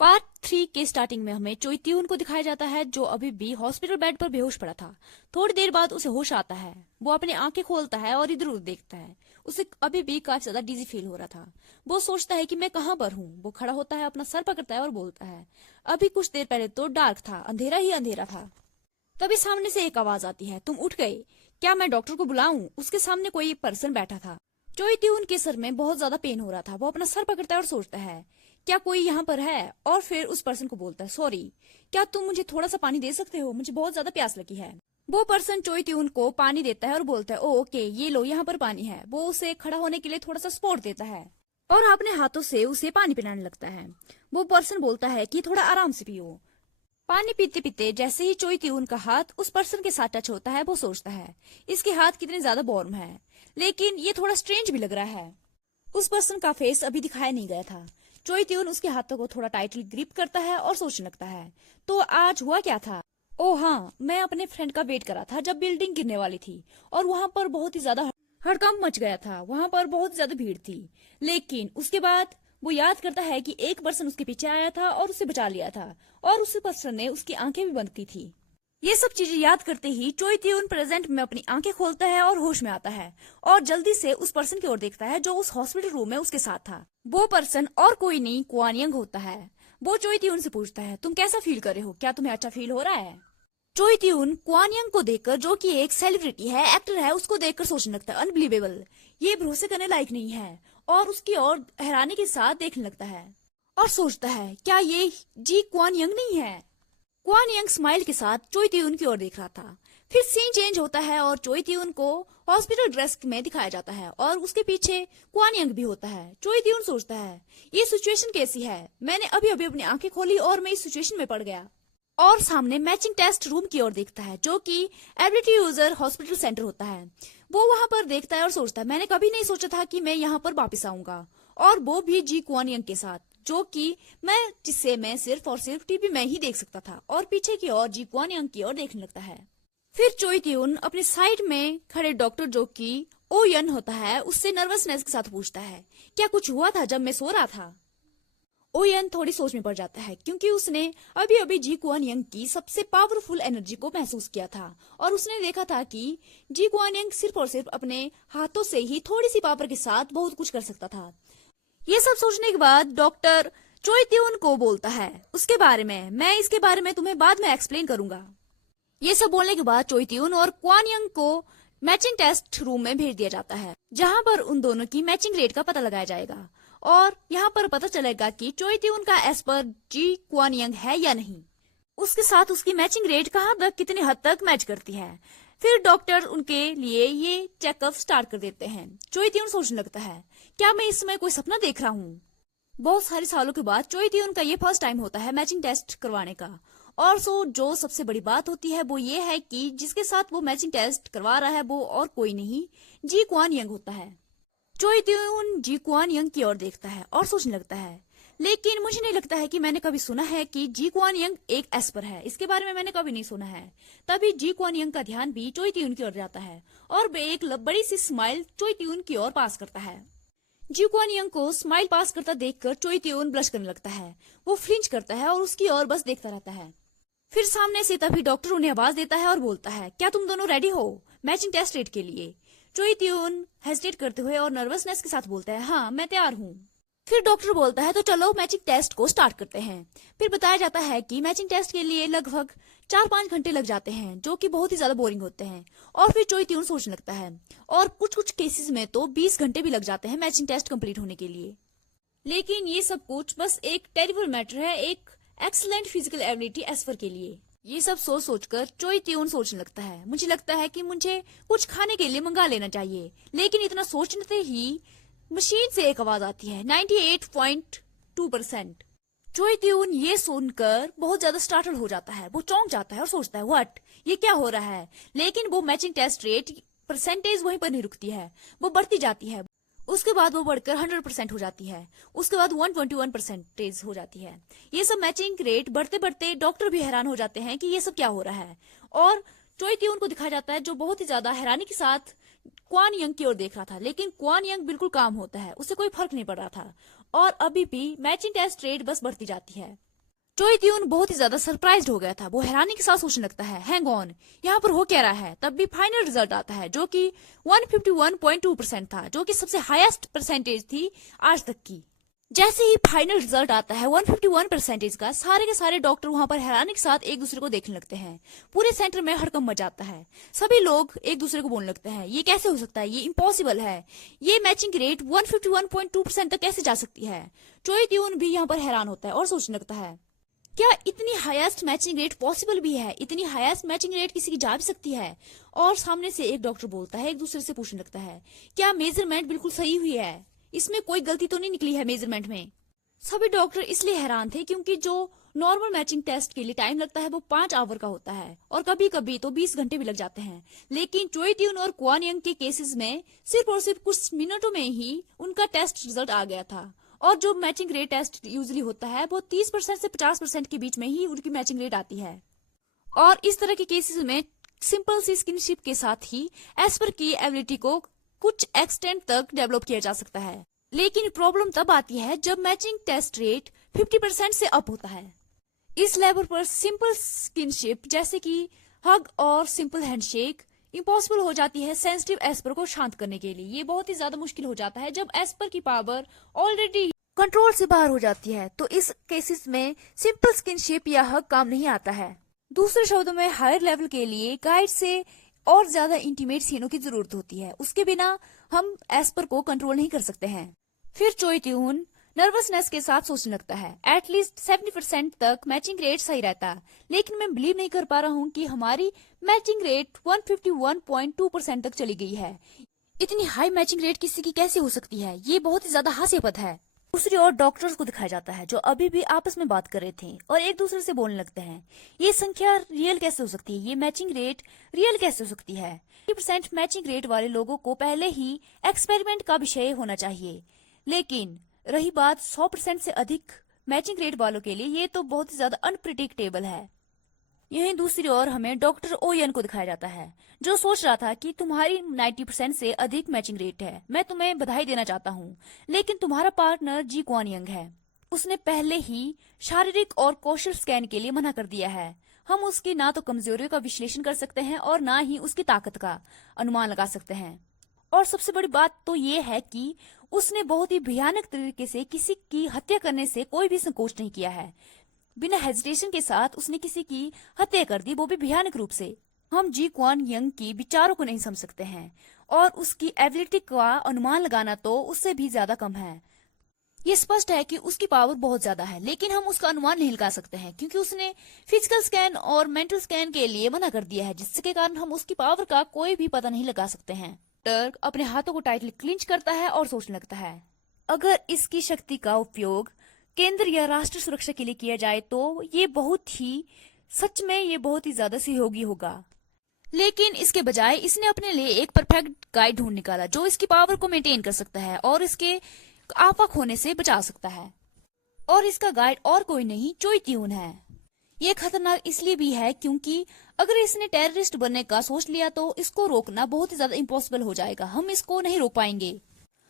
Part 3 के starting में हमें चोई त्यून को दिखाया जाता है जो अभी भी हॉस्पिटल बेड पर बेहोश पड़ा था। थोड़ी देर बाद उसे होश आता है। वो अपनी आंखें खोलता है और इधर उधर देखता है। उसे अभी भी काफी ज्यादा डिजी फील हो रहा था। वो सोचता है कि मैं कहाँ पर हूँ। वो खड़ा होता है, अपना सर पकड़ता है और बोलता है, अभी कुछ देर पहले तो डार्क था, अंधेरा ही अंधेरा था। तभी सामने से एक आवाज आती है, तुम उठ गए, क्या मैं डॉक्टर को बुलाऊं? उसके सामने कोई पर्सन बैठा था। चोई त्यून के सर में बहुत ज्यादा पेन हो रहा था। वो अपना सर पकड़ता है और सोचता है, क्या कोई यहाँ पर है? और फिर उस पर्सन को बोलता है, सॉरी, क्या तुम मुझे थोड़ा सा पानी दे सकते हो? मुझे बहुत ज्यादा प्यास लगी है। वो पर्सन चोई त्यून को पानी देता है और बोलता है, ओ ओके, ये लो, यहाँ पर पानी है। वो उसे खड़ा होने के लिए थोड़ा सा सपोर्ट देता है और अपने हाथों से उसे पानी पिलाने लगता है। वो पर्सन बोलता है कि थोड़ा आराम से पियो। पानी पीते पीते जैसे ही चोई त्यून का हाथ उस पर्सन के साथ टच होता है, वो सोचता है, इसके हाथ कितने ज्यादा वार्म है, लेकिन ये थोड़ा स्ट्रेंज भी लग रहा है। उस पर्सन का फेस अभी दिखाया नहीं गया था। चोई त्यून उसके हाथों को थोड़ा टाइटली ग्रिप करता है और सोचने लगता है, तो आज हुआ क्या था? ओ हाँ, मैं अपने फ्रेंड का वेट करा था जब बिल्डिंग गिरने वाली थी और वहां पर बहुत ही ज्यादा हड़कंप मच गया था। वहां पर बहुत ज्यादा भीड़ थी। लेकिन उसके बाद वो याद करता है कि एक पर्सन उसके पीछे आया था और उसे बचा लिया था और उस पर्सन ने उसकी आंखें भी बंद की थी। ये सब चीजें याद करते ही चोई त्यून प्रेजेंट में अपनी आंखें खोलता है और होश में आता है और जल्दी से उस पर्सन की ओर देखता है जो उस हॉस्पिटल रूम में उसके साथ था। वो पर्सन और कोई नहीं, कुआन यंग होता है। वो चोई त्यून से पूछता है, तुम कैसा फील कर रहे हो? क्या तुम्हें अच्छा फील हो रहा है? चोई त्यून कुआन यंग को देखकर, जो कि एक सेलिब्रिटी है, एक्टर है, उसको देखकर सोचने लगता है, अनबिलीवेबल, ये भरोसे करने लायक नहीं है। और उसकी ओर हैरानी के साथ देखने लगता है और सोचता है, क्या ये जी कुआन यंग नहीं है? कुआन यंग स्माइल के साथ चोई त्यून की ओर देख रहा था। फिर सीन चेंज होता है और चोई त्यून को हॉस्पिटल ड्रेस में दिखाया जाता है और उसके पीछे कुआन यंग भी होता है। चोई त्यून सोचता है, ये सिचुएशन कैसी है? मैंने अभी अभी अपनी आंखें खोली और मैं इस सिचुएशन में पड़ गया। और सामने मैचिंग टेस्ट रूम की ओर देखता है, जो कि एबिलिटी यूजर हॉस्पिटल सेंटर होता है। वो वहां पर देखता है और सोचता है, मैंने कभी नहीं सोचा था कि मैं यहाँ पर वापिस आऊंगा, और वो भी जी कुआन यंग के साथ, जो कि जिससे मैं सिर्फ और सिर्फ टीवी में ही देख सकता था। और पीछे की ओर जी कुआन यंग की ओर देखने लगता है। फिर चोई त्यून अपने साइड में खड़े डॉक्टर, जो कि ओ यन होता है, उससे नर्वसनेस के साथ पूछता है, क्या कुछ हुआ था जब मैं सो रहा था? ओयन थोड़ी सोच में पड़ जाता है, क्योंकि उसने अभी अभी जी कुआन यंग की सबसे पावरफुल एनर्जी को महसूस किया था और उसने देखा था कि जी कुआन यंग सिर्फ और सिर्फ अपने हाथों से ही थोड़ी सी पावर के साथ बहुत कुछ कर सकता था। ये सब सोचने के बाद डॉक्टर चोई त्यून को बोलता है, उसके बारे में मैं इसके बारे में तुम्हें बाद में एक्सप्लेन करूंगा। ये सब बोलने के बाद चोई त्यून और कुआन यंग को मैचिंग टेस्ट रूम में भेज दिया जाता है, जहां पर उन दोनों की मैचिंग रेट का पता लगाया जाएगा और यहाँ पर पता चलेगा कि चोई त्यून का एज पर जी कुआन यंग है या नहीं। उसके साथ उसकी मैचिंग रेट कहाँ तक, कितनी हद तक मैच करती है। फिर डॉक्टर उनके लिए ये चेकअप स्टार्ट कर देते हैं। चोई त्यून सोचने लगता है, क्या मैं इस समय कोई सपना देख रहा हूँ? बहुत सारे सालों के बाद चोई त्यून का ये फर्स्ट टाइम होता है मैचिंग टेस्ट करवाने का। और जो सबसे बड़ी बात होती है वो ये है कि जिसके साथ वो मैचिंग टेस्ट करवा रहा है वो और कोई नहीं, जी कुआन यंग होता है। चोई त्यून जी कुआन यंग की ओर देखता है और सोचने लगता है, लेकिन मुझे नहीं लगता है कि मैंने कभी सुना है कि जी कुआन यंग एक एस्पर है। इसके बारे में मैंने कभी नहीं सुना है। तभी जी कुआन यंग का ध्यान भी चोई त्यून की ओर जाता है और वे एक बड़ी सी स्माइल चोई त्यून की ओर पास करता है। जी कुआन यंग को स्माइल पास करता देखकर चोई त्यून ब्लश करने लगता है। वो फ्लिंच करता है और उसकी ओर बस देखता रहता है। फिर सामने से तभी डॉक्टर उन्हें आवाज देता है और बोलता है, क्या तुम दोनों रेडी हो मैचिंग टेस्ट रेट के लिए? चोई त्यून हेजिटेट करते हुए और नर्वसनेस के साथ बोलता है, हाँ मैं तैयार हूँ। फिर डॉक्टर बोलता है, तो चलो मैचिंग टेस्ट को स्टार्ट करते हैं। फिर बताया जाता है कि मैचिंग टेस्ट के लिए लगभग 4-5 घंटे लग जाते हैं, जो कि बहुत ही ज्यादा बोरिंग होते हैं। और फिर चोई त्यून सोचने लगता है, और कुछ कुछ केसेस में तो 20 घंटे भी लग जाते हैं मैचिंग टेस्ट कंप्लीट होने के लिए। लेकिन ये सब कुछ बस एक टेरिबल मैटर है एक एक्सीलेंट फिजिकल एबिलिटी एस्पर के लिए। ये सब सोच सोचकर चोई त्यून सोचने लगता है, मुझे लगता है कि मुझे कुछ खाने के लिए मंगा लेना चाहिए। लेकिन इतना सोचते ही मशीन से एक आवाज आती है, 98.2%। चोई त्यून ये सुनकर बहुत ज्यादा स्टार्टल हो जाता है। वो चौंक जाता है और सोचता है, व्हाट, ये क्या हो रहा है? लेकिन वो मैचिंग टेस्ट रेट परसेंटेज वहीं पर नहीं रुकती है, वो बढ़ती जाती है। उसके बाद वो बढ़कर 100% हो जाती है। उसके बाद 121% हो जाती है। ये सब मैचिंग रेट बढ़ते बढ़ते डॉक्टर भी हैरान हो जाते हैं कि ये सब क्या हो रहा है। और चोई त्यून को दिखाया जाता है, जो बहुत ही ज्यादा हैरानी के साथ कुआन यंग की ओर देख रहा था। लेकिन कुआन यंग बिल्कुल काम होता है, उसे कोई फर्क नहीं पड़ रहा था। और अभी भी मैचिंग टेस्ट रेट बस बढ़ती जाती है। चोई त्यून बहुत ही ज्यादा सरप्राइज्ड हो गया था। वो हैरानी के साथ सोचने लगता है, हैंग ऑन, यहाँ पर हो क्या रहा है। तब भी फाइनल रिजल्ट आता है जो कि 151.2% था, जो कि सबसे हाईएस्ट परसेंटेज थी आज तक की। जैसे ही फाइनल रिजल्ट आता है 151% का, सारे के सारे डॉक्टर वहां पर हैरानी के साथ एक दूसरे को देखने लगते हैं। पूरे सेंटर में हड़कंप मच जाता है। सभी लोग एक दूसरे को बोलने लगते हैं, ये कैसे हो सकता है, ये इम्पॉसिबल है, ये मैचिंग रेट 151.2% तक कैसे जा सकती है। चोई त्यून भी यहाँ पर हैरान होता है और सोचने लगता है, क्या इतनी हाईएस्ट मैचिंग रेट पॉसिबल भी है, इतनी हाईएस्ट मैचिंग रेट किसी की जा भी सकती है। और सामने से एक डॉक्टर बोलता है, एक दूसरे से पूछने लगता है, क्या मेजरमेंट बिल्कुल सही हुई है, इसमें कोई गलती तो नहीं निकली है मेजरमेंट में। सभी डॉक्टर इसलिए हैरान थे क्योंकि जो नॉर्मल मैचिंग टेस्ट के लिए टाइम लगता है वो 5 आवर का होता है और कभी कभी तो 20 घंटे भी लग जाते हैं। लेकिन चोई त्यून और क्वान यंग के केसेस में सिर्फ और सिर्फ कुछ मिनटों में ही उनका टेस्ट रिजल्ट आ गया था। और जो मैचिंग रेट टेस्ट यूजुअली होता है वो 30% से 50% के बीच में ही उनकी मैचिंग रेट आती है। और इस तरह के केसेस में सिंपल सी स्किनशिप के साथ ही एस्पर की एबिलिटी को कुछ एक्सटेंट तक डेवलप किया जा सकता है। लेकिन प्रॉब्लम तब आती है जब मैचिंग टेस्ट रेट 50% से अप होता है। इस लेवल पर सिंपल स्किनशिप जैसे कि हग और सिंपल हैंडशेक इम्पॉसिबल हो जाती है सेंसिटिव एस्पर को शांत करने के लिए। ये बहुत ही ज्यादा मुश्किल हो जाता है जब एस्पर की पावर ऑलरेडी कंट्रोल से बाहर हो जाती है। तो इस केसेस में सिंपल स्किनशिप या हग काम नहीं आता है। दूसरे शब्दों में हायर लेवल के लिए गाइड से और ज्यादा इंटीमेट सीनों की जरूरत होती है। उसके बिना हम एस्पर को कंट्रोल नहीं कर सकते हैं। फिर चोई त्यून नर्वसनेस के साथ सोचने लगता है, एटलीस्ट 70% तक मैचिंग रेट सही रहता, लेकिन मैं बिलीव नहीं कर पा रहा हूँ कि हमारी मैचिंग रेट 151.2% तक चली गई है। इतनी हाई मैचिंग रेट किसी की कैसे हो सकती है, ये बहुत ही ज्यादा हास्यास्पद है। दूसरी ओर डॉक्टर्स को दिखाया जाता है जो अभी भी आपस में बात कर रहे थे और एक दूसरे से बोलने लगते हैं, ये संख्या रियल कैसे हो सकती है, ये मैचिंग रेट रियल कैसे हो सकती है। 50% मैचिंग रेट वाले लोगों को पहले ही एक्सपेरिमेंट का विषय होना चाहिए, लेकिन रही बात 100% से अधिक मैचिंग रेट वालों के लिए, ये तो बहुत ही ज्यादा अनप्रिडिक्टेबल है। यहीं दूसरी ओर हमें डॉक्टर ओयन को दिखाया जाता है जो सोच रहा था कि तुम्हारी 90% से अधिक मैचिंग रेट है, मैं तुम्हें बधाई देना चाहता हूँ, लेकिन तुम्हारा पार्टनर जी क्वान यंग है, उसने पहले ही शारीरिक और कौशल स्कैन के लिए मना कर दिया है। हम उसकी ना तो कमजोरियों का विश्लेषण कर सकते हैं और ना ही उसकी ताकत का अनुमान लगा सकते हैं। और सबसे बड़ी बात तो ये है कि उसने बहुत ही भयानक तरीके से किसी की हत्या करने से कोई भी संकोच नहीं किया है। बिना हेजिटेशन के साथ उसने किसी की हत्या कर दी, वो भी भयानक रूप से। हम जी क्वान यंग की विचारों को नहीं समझ सकते हैं और उसकी एबिलिटी का अनुमान लगाना तो उससे भी ज्यादा कम है। ये स्पष्ट है कि उसकी पावर बहुत ज्यादा है, लेकिन हम उसका अनुमान नहीं लगा सकते हैं क्योंकि उसने फिजिकल स्कैन और मेंटल स्कैन के लिए मना कर दिया है, जिसके कारण हम उसकी पावर का कोई भी पता नहीं लगा सकते हैं। टर्क अपने हाथों को टाइटली क्लिंच करता है और सोचने लगता है, अगर इसकी शक्ति का उपयोग केंद्र या राष्ट्र सुरक्षा के लिए किया जाए तो ये बहुत ही ज्यादा सहयोगी होगा। लेकिन इसके बजाय इसने अपने लिए एक परफेक्ट गाइड ढूंढ निकाला जो इसकी पावर को मेंटेन कर सकता है और इसके आपा खोने से बचा सकता है। और इसका गाइड और कोई नहीं, चोई त्यून है। ये खतरनाक इसलिए भी है क्योंकि अगर इसने टेररिस्ट बनने का सोच लिया तो इसको रोकना बहुत ही ज्यादा इम्पॉसिबल हो जाएगा, हम इसको नहीं रोक पाएंगे।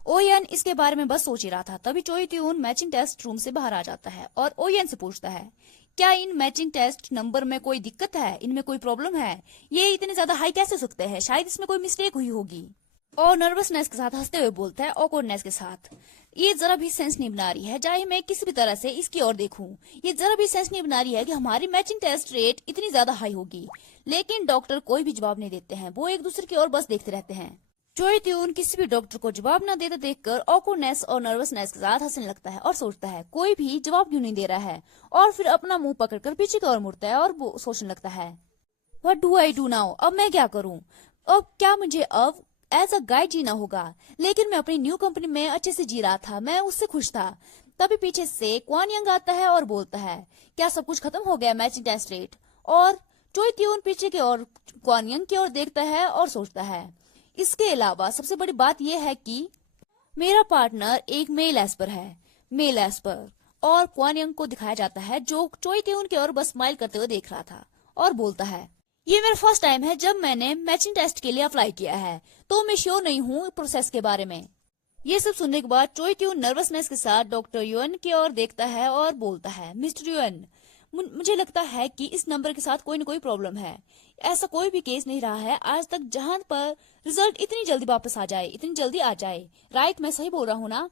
ओयन इसके बारे में बस सोच ही रहा था, तभी चोई त्यून मैचिंग टेस्ट रूम से बाहर आ जाता है और ओयन से पूछता है, क्या इन मैचिंग टेस्ट नंबर में कोई दिक्कत है, इनमें कोई प्रॉब्लम है, ये इतने ज्यादा हाई कैसे हो सकते हैं, शायद इसमें कोई मिस्टेक हुई होगी। और नर्वसनेस के साथ हंसते हुए बोलता है, ऑकवर्डनेस के साथ, ये जरा भी सेंस नहीं बना रही है, चाहे मैं किसी भी तरह से इसकी ओर देखूं, ये जरा भी सेंस नहीं बना रही है कि हमारी मैचिंग टेस्ट रेट इतनी ज्यादा हाई होगी। लेकिन डॉक्टर कोई भी जवाब नहीं देते हैं, वो एक दूसरे की ओर बस देखते रहते हैं। चोई त्यून किसी भी डॉक्टर को जवाब न देते देखकर ऑकवर्डनेस और नर्वसनेस के साथ हंसने लगता है और सोचता है, कोई भी जवाब क्यों नहीं दे रहा है, और फिर अपना मुंह पकड़कर पीछे की ओर मुड़ता है और वो सोचने लगता है, what do I do now, अब मैं क्या करूं, अब क्या मुझे अब एज अ गाइड जीना होगा। लेकिन मैं अपनी न्यू कंपनी में अच्छे से जी रहा था, मैं उससे खुश था। तभी पीछे से क्वान यंग आता है और बोलता है, क्या सब कुछ खत्म हो गया मैचिंग टेस्ट रेट। और चोई त्यून पीछे की ओर क्वान यंग की ओर देखता है और सोचता है, इसके अलावा सबसे बड़ी बात यह है कि मेरा पार्टनर एक मेल एस्पर है, मेल एस्पर। और क्वान यंग को दिखाया जाता है जो चोई त्यून की ओर बस स्माइल करते हुए देख रहा था और बोलता है, ये मेरा फर्स्ट टाइम है जब मैंने मैचिंग टेस्ट के लिए अप्लाई किया है, तो मैं श्योर नहीं हूँ प्रोसेस के बारे में। ये सब सुनने के बाद चोई ट्यून नर्वसनेस के साथ डॉक्टर युएन की ओर देखता है और बोलता है, मिस्टर युएन, मुझे लगता है कि इस नंबर के साथ कोई न कोई प्रॉब्लम है। ऐसा कोई भी केस नहीं रहा है आज तक जहां पर रिजल्ट इतनी जल्दी वापस आ जाए, इतनी जल्दी आ जाए। राइट, मैं सही बोल रहा हूँ ना?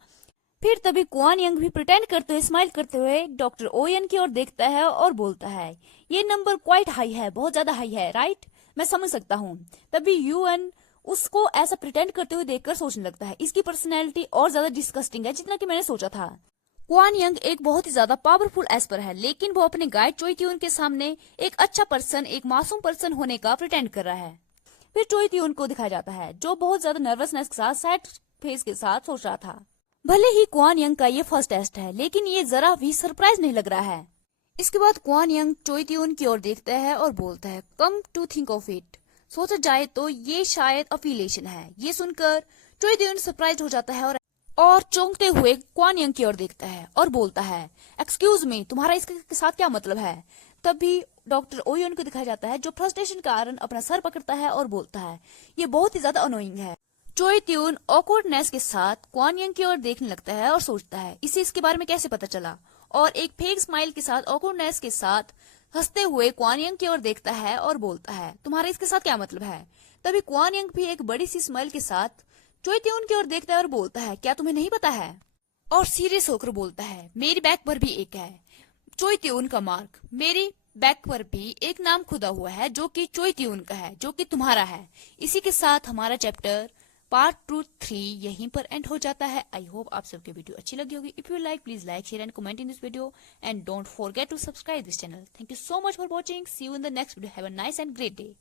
फिर तभी क्वान यंग भी प्रिटेंड करते हुए, स्माइल करते हुए डॉक्टर ओयन की ओर देखता है और बोलता है, ये नंबर क्वाइट हाई है, बहुत ज्यादा हाई है। राइट, मैं समझ सकता हूँ। तभी यूएन उसको ऐसा प्रिटेंड करते हुए देखकर सोचने लगता है, इसकी पर्सनैलिटी और ज्यादा डिस्गस्टिंग है जितना कि मैंने सोचा था। क्वान यंग एक बहुत ही ज्यादा पावरफुल एस्पर है, लेकिन वो अपने गाइड चोई ट्यून के सामने एक अच्छा पर्सन, एक मासूम पर्सन होने का प्रिटेंड कर रहा है। फिर चोई ट्यून को दिखाया जाता है जो बहुत ज्यादा नर्वसनेस के साथ, सैड फेस के साथ सोच रहा था। भले ही क्वान यंग का ये फर्स्ट टेस्ट है, लेकिन ये जरा भी सरप्राइज नहीं लग रहा है। इसके बाद क्वान यंग चोई ट्यून की ओर देखता है और बोलता है, come to think of it, सोचा जाए तो ये शायद अफिलिएशन है। ये सुनकर चोई ट्यून सरप्राइज हो जाता है और चौंकते हुए क्वान यंग की ओर देखता है और बोलता है, एक्सक्यूज मी, तुम्हारा इसके साथ क्या मतलब है? तभी डॉक्टर ओयन को दिखाया जाता है जो फ्रस्ट्रेशन के कारण अपना सर पकड़ता है और बोलता है, ये बहुत ही ज्यादा अनोइंग है। चोई ट्यून ऑकवर्डनेस के साथ क्वान यंग की ओर देखने लगता है और सोचता है, इसे इसके बारे में कैसे पता चला? और एक फेक स्माइल के साथ, ऑकवर्डनेस के साथ हंसते हुए क्वान यंग की ओर देखता है और बोलता है, तुम्हारा इसके साथ क्या मतलब है? तभी क्वान यंग भी एक बड़ी सी स्माइल के साथ चोई ट्यून की ओर देखता है और बोलता है, क्या तुम्हें नहीं पता है? और सीरियस होकर बोलता है, मेरी बैक पर भी एक है चोई ट्यून का मार्क, मेरी बैक पर भी एक नाम खुदा हुआ है जो कि चोई ट्यून का है, जो कि तुम्हारा है। इसी के साथ हमारा चैप्टर पार्ट 2-3 यहीं पर एंड हो जाता है। आई होप आप सबके वीडियो अच्छी लगी होगी। If you like, please like, share and comment in this video and don't forget to subscribe this channel. Thank you so much for watching. See you in the next video. Have a nice and great day.